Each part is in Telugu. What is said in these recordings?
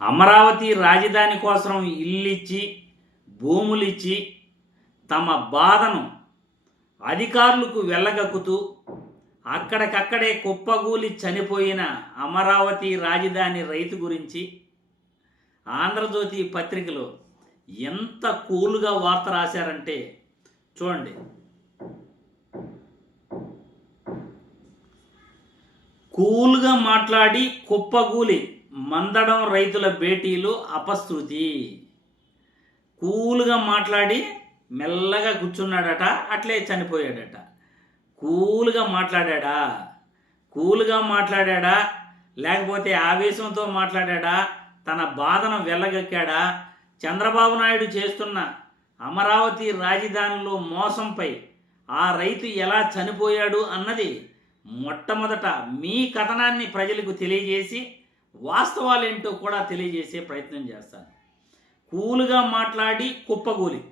అమరావతి రాజధాని కోసం ఇల్లిచ్చి భూములిచ్చి తమ బాధను అధికారులకు వెళ్ళగక్కుతూ అక్కడికక్కడే కుప్పగూలి చనిపోయిన అమరావతి రాజధాని రైతు గురించి ఆంధ్రజ్యోతి పత్రికలో ఎంత కూల్గా వార్త రాశారంటే చూడండి. కూల్గా మాట్లాడి కుప్పగూలి మందడం రైతుల భేటీలు అపశృతి. కూల్గా మాట్లాడి మెల్లగా కూర్చున్నాడట, అట్లే చనిపోయాడట. కూల్గా మాట్లాడా లేకపోతే ఆవేశంతో మాట్లాడా, తన బాధను వెళ్ళగక్కాడా? చంద్రబాబు నాయుడు చేస్తున్న అమరావతి రాజధానిలో మోసంపై ఆ రైతు ఎలా చనిపోయాడు అన్నది మొట్టమొదట మీ కథనాన్ని ప్రజలకు తెలియజేసి వాస్తవాలేంటో కూడా తెలియజేసే ప్రయత్నం చేస్తాను. కూలుగా మాట్లాడి కుప్పగూలి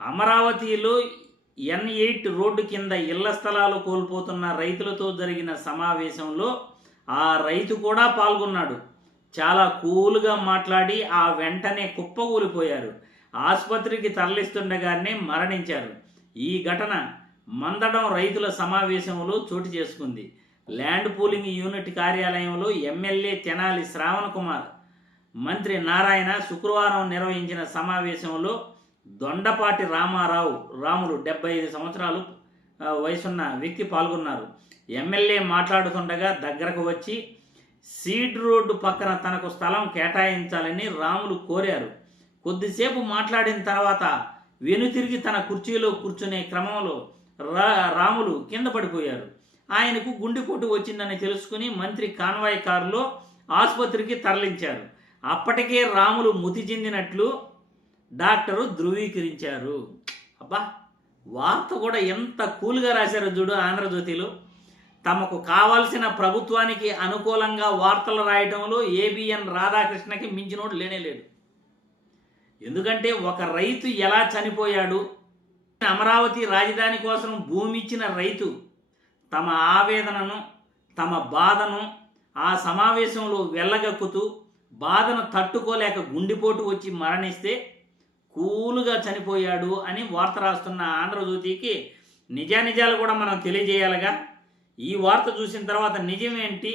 అమరావతిలో N8 రోడ్డు కింద ఇళ్ల స్థలాలు కోల్పోతున్న రైతులతో జరిగిన సమావేశంలో ఆ రైతు కూడా పాల్గొన్నాడు. చాలా కూలుగా మాట్లాడి ఆ వెంటనే కుప్పగూలిపోయారు. ఆసుపత్రికి తరలిస్తుండగానే మరణించారు. ఈ ఘటన మందడం రైతుల సమావేశంలో చోటు చేసుకుంది. ల్యాండ్ పూలింగ్ యూనిట్ కార్యాలయంలో ఎమ్మెల్యే తెనాలి శ్రావణ్ కుమార్, మంత్రి నారాయణ శుక్రవారం నిర్వహించిన సమావేశంలో దొండపాటి రాములు 75 సంవత్సరాలు వయసున్న వ్యక్తి పాల్గొన్నారు. ఎమ్మెల్యే మాట్లాడుతుండగా దగ్గరకు వచ్చి సీడ్ రోడ్డు పక్కన తనకు స్థలం కేటాయించాలని రాములు కోరారు. కొద్దిసేపు మాట్లాడిన తర్వాత వెనుతిరిగి తన కుర్చీలో కూర్చునే క్రమంలో రాములు కింద పడిపోయారు. ఆయనకు గుండెపోటు వచ్చిందని తెలుసుకుని మంత్రి కాన్వాయ్ కారులో ఆసుపత్రికి తరలించారు. అప్పటికే రాములు మృతి చెందినట్లు డాక్టరు ధృవీకరించారు. అబ్బా, వార్త కూడా ఎంత కూల్గా రాశారో చూడు ఆంధ్రజ్యోతిలో. తమకు కావాల్సిన ప్రభుత్వానికి అనుకూలంగా వార్తలు రాయటంలో ఏబిఎన్ రాధాకృష్ణకి మించినోడు లేనేలేడు. ఎందుకంటే ఒక రైతు ఎలా చనిపోయాడు, అమరావతి రాజధాని కోసం భూమి ఇచ్చిన రైతు తమ ఆవేదనను తమ బాధను ఆ సమావేశంలో వెళ్ళగక్కుతూ బాధను తట్టుకోలేక గుండెపోటు వచ్చి మరణిస్తే కూలుగా చనిపోయాడు అని వార్త రాస్తున్న ఆంధ్రజ్యోతికి నిజానిజాలు కూడా మనం తెలియజేయాలిగా. ఈ వార్త చూసిన తర్వాత నిజమేంటి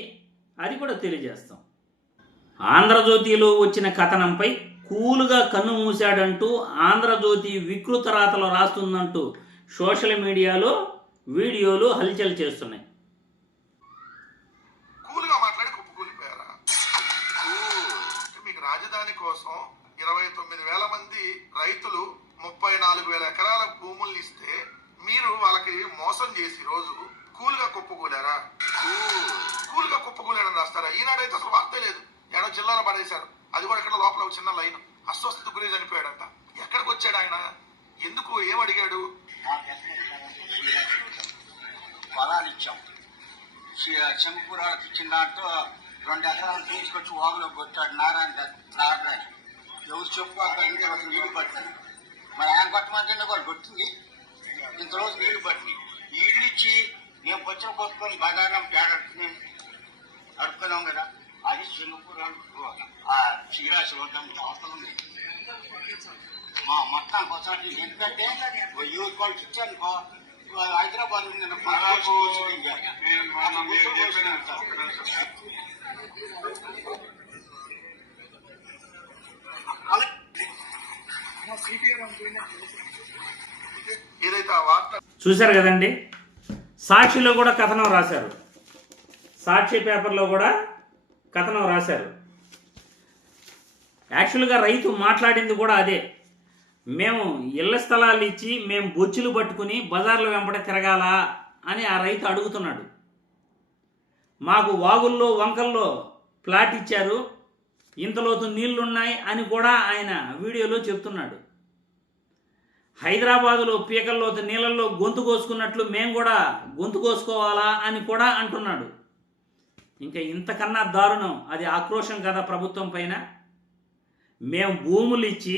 అది కూడా తెలియజేస్తాం. ఆంధ్రజ్యోతిలో వచ్చిన కథనంపై కూలుగా కన్ను మూశాడంటూ ఆంధ్రజ్యోతి వికృత రాతలు రాస్తుందంటూ సోషల్ మీడియాలో వీడియోలు హల్చల్ చేస్తున్నాయి. కూలుగా మాట్లాడి కుప్పకూలిపోయారా? మీకు రాజధాని కోసం 29,000 మంది రైతులు 34,000 ఎకరాల భూముల్ని ఇస్తే మీరు వాళ్ళకి మోసం చేసి రోజు కూలుగా కుప్పకూలారా? కూలుగా కుప్పకూలాడని రాస్తారా? ఈనాడైతే అసలు వార్తే లేదు. ఏడో జిల్లాలో పడేశారు. అది కూడా ఇక్కడ లోపల ఒక చిన్న లైన్. అస్వస్థత గురి చనిపోయాడంట. ఎక్కడికి వచ్చాడు ఆయన? ఎందుకు? ఏమడిగాడు? పొలాలు ఇచ్చాం. చెంపురాలకు ఇచ్చిన దాంట్లో 2 ఎకరాలు తీసుకొచ్చి వాగులో కొట్టాడు నారాయణ. ఎవరు చెప్పు నీళ్లు పట్టింది. మరి ఆయన కొట్టమంటే కూడా కొట్టింది. ఇంతరోజు నీళ్లు పట్టింది. ఈ ఇల్లు ఇచ్చి మేము పచ్చడి కొట్టుకొని బజారం పేడట్టుకుని అడుపుకున్నాం కదా. అది చెంపురాలు ఆ చీరాశిలో అవసరం ఉంది. మా మొత్తానికి ఒకసారి ఎందుకంటే యూత్ వాళ్ళకి ఇచ్చానుకో హైదరాబాద్ చూశారు కదండి. సాక్షిలో కూడా కథనం రాశారు. సాక్షి పేపర్లో కూడా కథనం రాశారు. యాక్చువల్గా రైతు మాట్లాడింది కూడా అదే. మేము ఇళ్ల స్థలాలు ఇచ్చి మేము బొచ్చులు పట్టుకుని బజార్ల వెంబడి తిరగాలా అని ఆ రైతు అడుగుతున్నాడు. మాకు వాగుల్లో వంకల్లో ప్లాట్ ఇచ్చారు, ఇంతలోతు నీళ్లున్నాయి అని కూడా ఆయన వీడియోలో చెప్తున్నాడు. హైదరాబాదులో పీకల్లోతు నీళ్ళల్లో గొంతు కోసుకున్నట్లు మేము కూడా గొంతు కోసుకోవాలా అని కూడా అంటున్నాడు. ఇంకా ఇంతకన్నా దారుణం అది ఆక్రోశం కదా ప్రభుత్వం పైన. మేము భూములు ఇచ్చి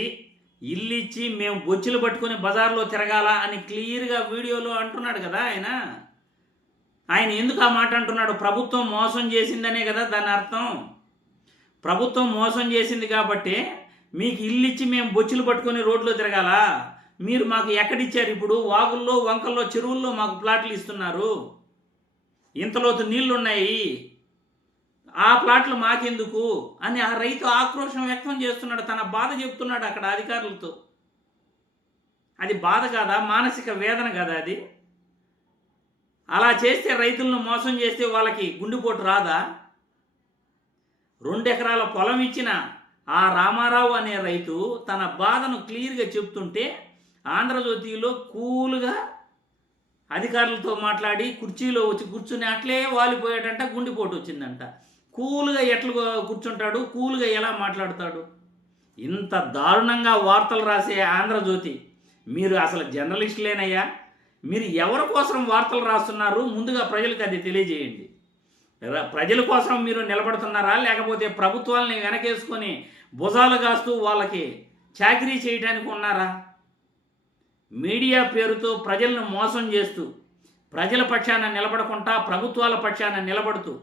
ఇల్లు ఇచ్చి మేము బొచ్చులు పట్టుకుని బజార్లో తిరగాల అని క్లియర్గా వీడియోలో అంటున్నాడు కదా ఆయన ఎందుకు ఆ మాట అంటున్నాడు? ప్రభుత్వం మోసం చేసిందనే కదా దాని అర్థం. ప్రభుత్వం మోసం చేసింది కాబట్టి మీకు ఇల్లు ఇచ్చి మేము బొచ్చులు పట్టుకొని రోడ్లో తిరగాల? మీరు మాకు ఎక్కడిచ్చారు? ఇప్పుడు వాగుల్లో, వంకల్లో, చెరువుల్లో మాకు ప్లాట్లు ఇస్తున్నారు. ఇంతలోతు నీళ్లు ఉన్నాయి, ఆ ప్లాట్లు మాకెందుకు అని ఆ రైతు ఆక్రోశం వ్యక్తం చేస్తున్నాడు. తన బాధ చెప్తున్నాడు అక్కడ అధికారులతో. అది బాధ కాదా? మానసిక వేదన కదా అది? అలా చేస్తే, రైతులను మోసం చేస్తే వాళ్ళకి గుండెపోటు రాదా? 2 ఎకరాల పొలం ఇచ్చిన ఆ రామారావు అనే రైతు తన బాధను క్లియర్గా చెప్తుంటే ఆంధ్రజ్యోతిలో కూల్గా అధికారులతో మాట్లాడి కుర్చీలో వచ్చి కూర్చుని అట్లే వాలిపోయాడంట. గుండెపోటు వచ్చిందంట. కూల్గా ఎట్లా కూర్చుంటాడు? కూల్గా ఎలా మాట్లాడతాడు? ఇంత దారుణంగా వార్తలు రాసే ఆంధ్రజ్యోతి, మీరు అసలు జర్నలిస్టులేనయ్యా? మీరు ఎవరి కోసం వార్తలు రాస్తున్నారు? ముందుగా ప్రజలకు అది తెలియజేయండి. ప్రజల కోసం మీరు నిలబడుతున్నారా, లేకపోతే ప్రభుత్వాలని వెనకేసుకొని భుజాలు కాస్తూ వాళ్ళకి చాకరీ చేయడానికి ఉన్నారా? మీడియా పేరుతో ప్రజలను మోసం చేస్తూ, ప్రజల పక్షాన నిలబడకుండా ప్రభుత్వాల పక్షాన నిలబడుతూ,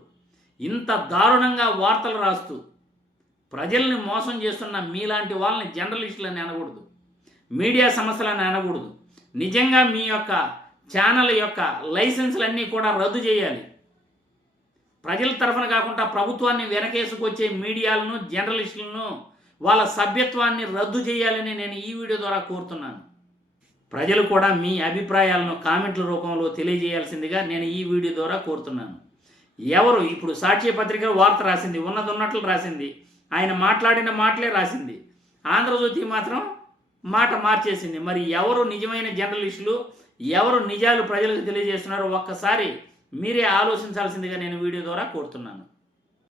ఇంత దారుణంగా వార్తలు రాస్తూ ప్రజల్ని మోసం చేస్తున్న మీలాంటి వాళ్ళని జర్నలిస్టులని అనకూడదు, మీడియా సంస్థలని అనకూడదు. నిజంగా మీ యొక్క ఛానల్ యొక్క లైసెన్సులన్నీ కూడా రద్దు చేయాలి. ప్రజల తరఫున కాకుండా ప్రభుత్వాన్ని వెనకేసుకొచ్చే మీడియాలను, జర్నలిస్టులను, వాళ్ళ సభ్యత్వాన్ని రద్దు చేయాలని నేను ఈ వీడియో ద్వారా కోరుతున్నాను. ప్రజలు కూడా మీ అభిప్రాయాలను కామెంట్ల రూపంలో తెలియజేయాల్సిందిగా నేను ఈ వీడియో ద్వారా కోరుతున్నాను. ఎవరు ఇప్పుడు సాక్షి పత్రిక వార్త రాసింది, ఉన్నట్లు రాసింది, ఆయన మాట్లాడిన మాటలే రాసింది. ఆంధ్రజ్యోతి మాత్రం మాట మార్చేసింది. మరి ఎవరు నిజమైన జర్నలిస్టులు, ఎవరు నిజాలు ప్రజలకు తెలియజేస్తున్నారో ఒక్కసారి మీరే ఆలోచించాల్సిందిగా నేను వీడియో ద్వారా కోరుతున్నాను.